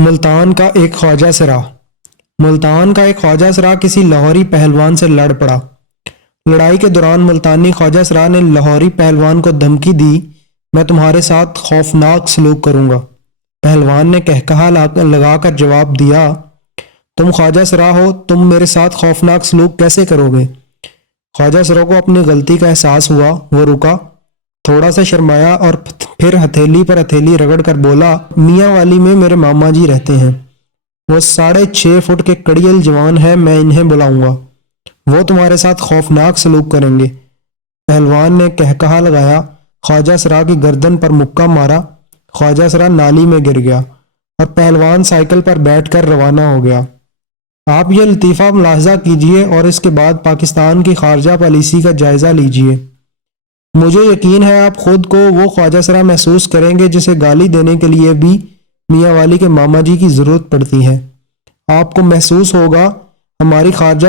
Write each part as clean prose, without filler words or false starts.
ملتان کا ایک خواجہ سرا ملتان کا ایک خواجہ سرا کسی لاہوری پہلوان سے لڑ پڑا۔ لڑائی کے دوران ملتانی خواجہ سرا نے لاہوری پہلوان کو دھمکی دی، میں تمہارے ساتھ خوفناک سلوک کروں گا۔ پہلوان نے کہکہا لگا کر جواب دیا، تم خواجہ سرا ہو، تم میرے ساتھ خوفناک سلوک کیسے کرو گے؟ خواجہ سرا کو اپنی غلطی کا احساس ہوا، وہ رکا، تھوڑا سا شرمایا اور پھر ہتھیلی پر ہتھیلی رگڑ کر بولا، میاں والی میں میرے ماما جی رہتے ہیں، وہ 6.5 فٹ کے کڑیل جوان ہیں، میں انہیں بلاؤں گا، وہ تمہارے ساتھ خوفناک سلوک کریں گے۔ پہلوان نے کہکہا لگایا، خواجہ سرا کی گردن پر مکہ مارا، خواجہ سرا نالی میں گر گیا اور پہلوان سائیکل پر بیٹھ کر روانہ ہو گیا۔ آپ یہ لطیفہ ملاحظہ کیجئے اور اس کے بعد پاکستان کی خارجہ پالیسی کا جائزہ لیجئے۔ مجھے یقین ہے آپ خود کو وہ خواجہ سرا محسوس کریں گے جسے گالی دینے کے لیے بھی میاں والی کے ماما جی کی ضرورت پڑتی ہے۔ آپ کو محسوس ہوگا ہماری خارجہ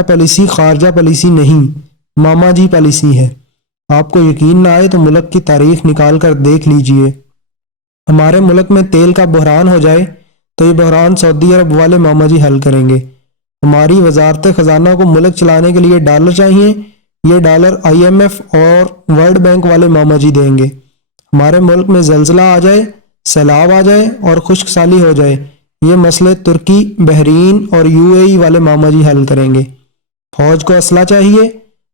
پالیسی نہیں، ماما جی پالیسی ہے۔ آپ کو یقین نہ آئے تو ملک کی تاریخ نکال کر دیکھ لیجئے۔ ہمارے ملک میں تیل کا بحران ہو جائے تو یہ بحران سعودی عرب والے ماما جی حل کریں گے۔ ہماری وزارت خزانہ کو ملک چلانے کے لیے ڈالر چاہیے، یہ ڈالر IMF اور ورلڈ بینک والے ماما جی دیں گے۔ ہمارے ملک میں زلزلہ آ جائے، سیلاب آ جائے اور خشک سالی ہو جائے، یہ مسئلے ترکی، بحرین اور UAE والے ماما جی حل کریں گے۔ فوج کو اسلحہ چاہیے،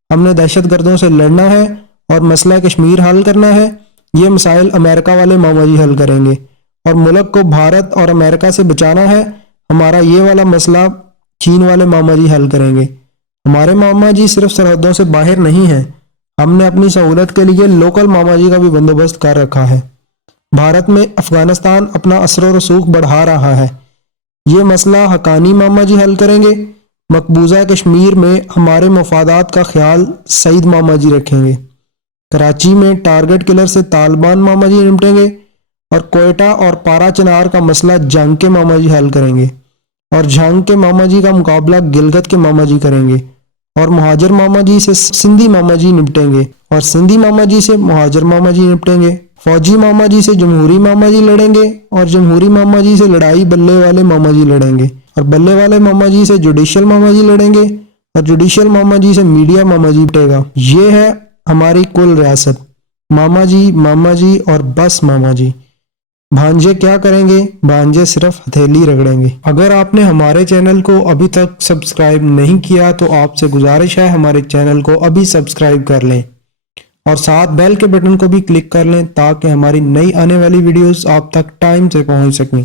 ہم نے دہشت گردوں سے لڑنا ہے اور مسئلہ کشمیر حل کرنا ہے، یہ مسائل امریکہ والے ماما جی حل کریں گے۔ اور ملک کو بھارت اور امریکہ سے بچانا ہے، ہمارا یہ والا مسئلہ چین والے ماما جی حل کریں گے۔ ہمارے ماما جی صرف سرحدوں سے باہر نہیں ہیں، ہم نے اپنی سہولت کے لیے لوکل ماما جی کا بھی بندوبست کر رکھا ہے۔ بھارت میں افغانستان اپنا اثر و رسوخ بڑھا رہا ہے، یہ مسئلہ حقانی ماما جی حل کریں گے۔ مقبوضہ کشمیر میں ہمارے مفادات کا خیال سعید ماما جی رکھیں گے۔ کراچی میں ٹارگٹ کلر سے طالبان ماما جی نمٹیں گے اور کوئٹہ اور پارا چنار کا مسئلہ جنگ کے ماما جی حل کریں گے اور جھنگ کے ماما جی کا مقابلہ گلگت کے ماما جی کریں گے اور مہاجر ماما جی سے سندھی ماما جی نپٹیں گے اور سندھی ماما جی سے مہاجر ماما جی نپٹیں گے۔ فوجی ماما جی سے جمہوری ماما جی لڑیں گے اور جمہوری ماما جی سے لڑائی بلے والے ماما جی لڑیں گے اور بلے والے ماما جی سے جوڈیشل ماما جی لڑیں گے اور جوڈیشل ماما جی سے میڈیا ماما جی نپٹے گا۔ یہ ہے ہماری کل ریاست، ماما جی اور بس ماما جی۔ بھانجے کیا کریں گے؟ بھانجے صرف ہتھیلی رگڑیں گے۔ اگر آپ نے ہمارے چینل کو ابھی تک سبسکرائب نہیں کیا تو آپ سے گزارش ہے ہمارے چینل کو ابھی سبسکرائب کر لیں اور ساتھ بیل کے بٹن کو بھی کلک کر لیں تاکہ ہماری نئی آنے والی ویڈیوز آپ تک ٹائم سے پہنچ سکیں۔